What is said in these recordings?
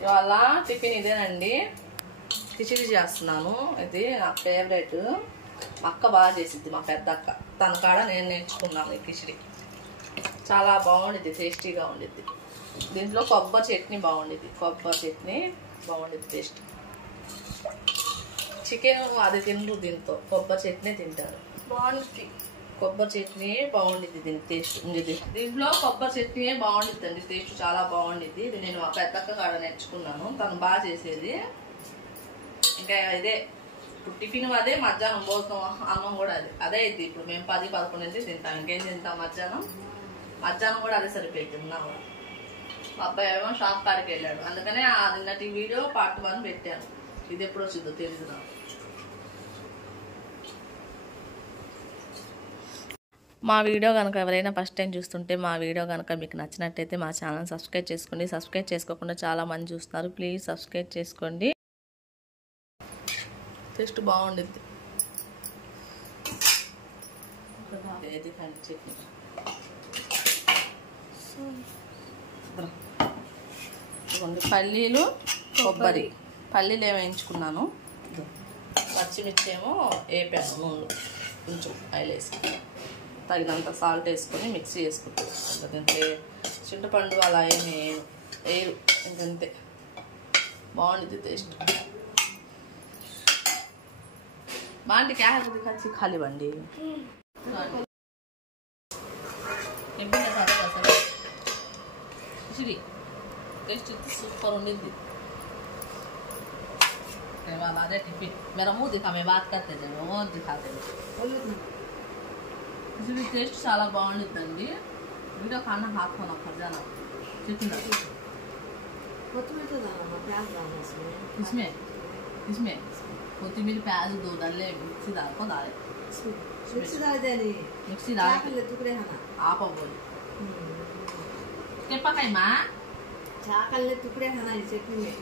ఇవాళ టిఫిన్ ఇదేనండి, కిచిడి చేస్తున్నాను. ఇది నా ఫేవరెట్. మా అక్క బాగా చేసిద్ది, మా పెద్ద అక్క. తన కాడ నేను నేర్చుకున్నాను ఈ కిచిడి. చాలా బాగుండిద్ది, టేస్టీగా ఉండిద్ది. దీంట్లో కొబ్బరి చట్నీ బాగుండిద్ది, కొబ్బరి చట్నీ బాగుండిద్ది టేస్ట్. చికెన్ అది తినరు, దీంతో కొబ్బరి చట్నీ తింటారు. బాగుండిద్ది కొబ్బరి చట్నీ, బాగుండిద్ది దీని టేస్ట్. దీంట్లో కొబ్బరి చట్నీ బాగుండిద్ది అండి, టేస్ట్ చాలా బాగుండిద్ది. ఇది నేను మా పెద్దక్క కాడ నేర్చుకున్నాను, తను బాగా చేసేది. ఇంకా ఇదే ఇప్పుడు టిఫిన్ అదే, మధ్యాహ్నం భోజనం అన్నం కూడా అదే ఇది. ఇప్పుడు మేము 10-11 తింటాం, ఇంకేం తింటాం మధ్యాహ్నం కూడా అదే సరిపోయి తిన్నాము. మా అబ్బాయి ఏమో షాప్ కాడికి వెళ్ళాడు, అందుకనే నిన్నటి వీడియో పార్ట్ 1 పెట్టాను. ఇది ఎప్పుడు వచ్చిందో తెలియదు నాకు. మా వీడియో కనుక ఎవరైనా ఫస్ట్ టైం చూస్తుంటే, మా వీడియో కనుక మీకు నచ్చినట్టయితే మా ఛానల్ సబ్స్క్రైబ్ చేసుకోండి. సబ్స్క్రైబ్ చేసుకోకుండా చాలామంది చూస్తున్నారు, ప్లీజ్ సబ్స్క్రైబ్ చేసుకోండి. టేస్ట్ బాగుండిద్ది. చట్నీ పల్లీలు, కొబ్బరి. పల్లీలు ఏమో వేయించుకున్నాను, పచ్చిమిర్చి ఏమో వేపాను నూనె, కొంచెం ఆయిల్ వేసి తగినంత సాల్ట్ వేసుకొని మిక్సీ వేసుకుంటాను. ఇంకా దీంట్లో చింతపండు అలా ఏమి వేయరు, ఇంకంతే. బాగుండిద్ది టేస్ట్. బాంటి क्या है तो दिखा खाली बंडी खिचड़ी टेस्ट सुपर ఉండిద్ది. वाला अरे टिफिन मेरा मुंह दिखा, मैं बात करते थे वो दिखाते थे. खिचड़ी टेस्ट చాలా బాగుండిద్దండి. వీడియో खाना हाथ होना खा जाना चिकन इसमें इसमें कोथिमीर प्याज 2 डाले, मिक्सी डाल को डाले, मिक्सी डाल देनी, मिक्सी डाल ले टुकड़े खाना आप बोली के पकाई मां చాకల్లే टुकड़े खाना ఈ చట్నీ में.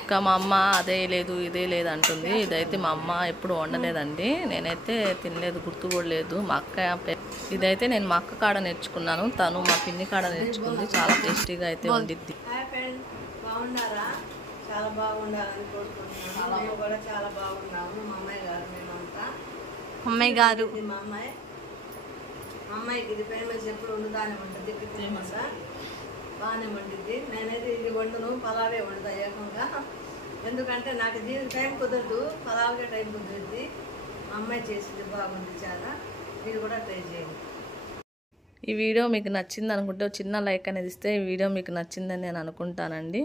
ఇంకా మా అమ్మ అదే లేదు ఇదే లేదు అంటుంది. ఇదైతే మా అమ్మ ఎప్పుడు వండలేదండి, నేనైతే తినలేదు, గుర్తు కూడా లేదు. మా అక్క ఇదైతే నేను మా అక్క కాడ నేర్చుకున్నాను, తను మా పిన్ని కాడ నేర్చుకుంది. చాలా టేస్టీగా అయితే వండిద్ది. హాయ్ ఫ్రెండ్స్, బాగున్నారా? చాలా బాగుండాలని కోరుకుంటున్నాను. మేము కూడా చాలా బాగున్నాము. మా అమ్మాయి గారు మేమంతా. అమ్మాయి గారు మా అమ్మాయికి ఇది ఫేమస్, ఎప్పుడు వండుతానే ఉంటుంది. ఫేమస్ బాగానే వండిద్ది. నేనైతే ఇది వండును, పలావే వండుతా ఏకంగా. ఎందుకంటే నాకు దీనికి టైం కుదరదు, పలావుగా టైం కుదురుద్ది. మా అమ్మాయి చేసింది బాగుంది చాలా. మీరు కూడా ట్రై చేయండి. ఈ వీడియో మీకు నచ్చింది అనుకుంటే చిన్న లైక్ అనేది ఇస్తే ఈ వీడియో మీకు నచ్చిందని నేను అనుకుంటానండి.